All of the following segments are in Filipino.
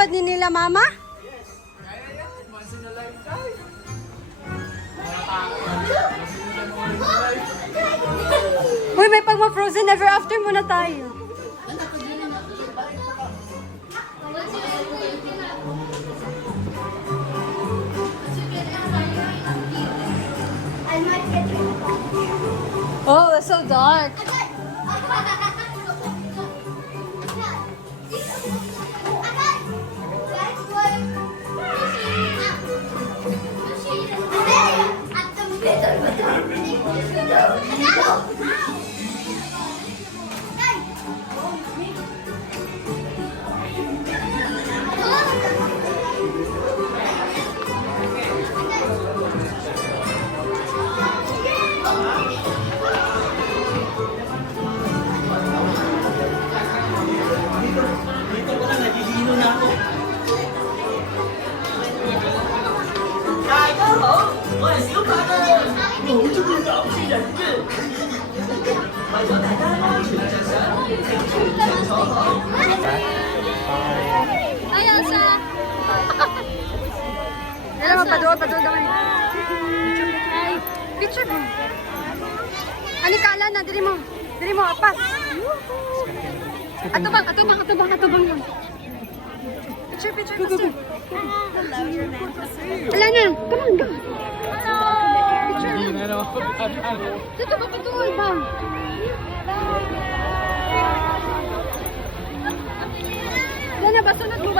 ba din nila, Mama? Once in a lifetime. Uy, may pagma-frozen ever after muna tayo. Oh, it's so dark. Dito ko na, nagigino na ako. Ay, oo. Oy, siyo pa ka. Oo, tuloy na ako siya. May wala na lang. Ay, Elsa! Dala mo, padoon naman. Ay, picture mo. Ani kala na, dili mo, apas. Atubang yun. Picture, go. Wala na, come on, go. Picture na. Dito ba, patuloy ba? Wala na, basunod mo.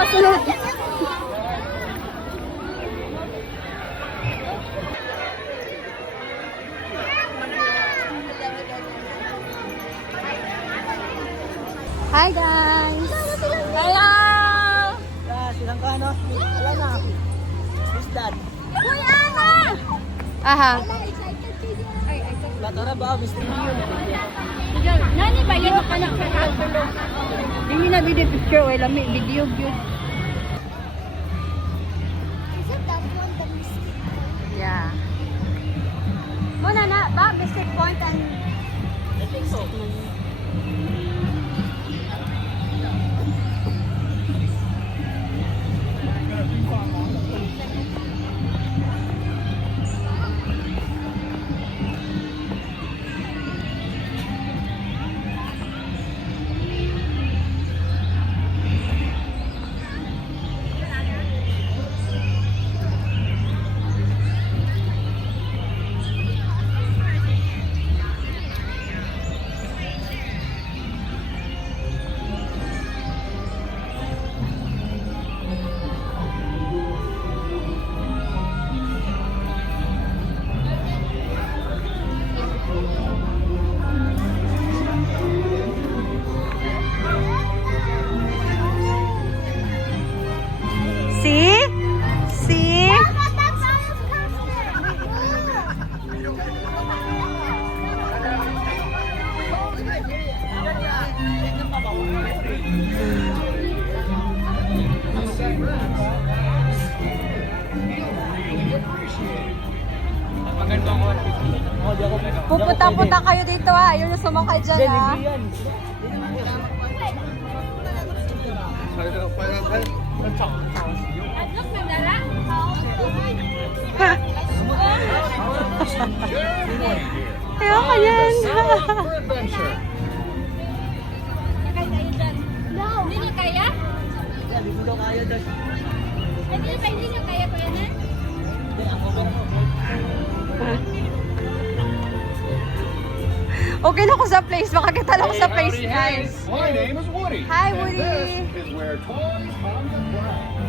Hi guys! Hello! Silang ka, no? Wala na. Who's that? Uy, Ana! Aha. Lato na ba? Mr. Leon. Nani ba yan? Hindi na video picture. Wala may video yun. Yeah. Muna na ba? Mystic Point and... I think so. See? Pupunta kayo dito ha. Ayun yung sumakay dyan ha. Ayoko yan. Hindi nyo kaya? Hindi ko kaya daw. Hindi nyo kaya pa yan? Okay na ako sa place. Makakita lang ako sa place, guys. My name is Woody. Hi, And Woody. this is where toys come to play.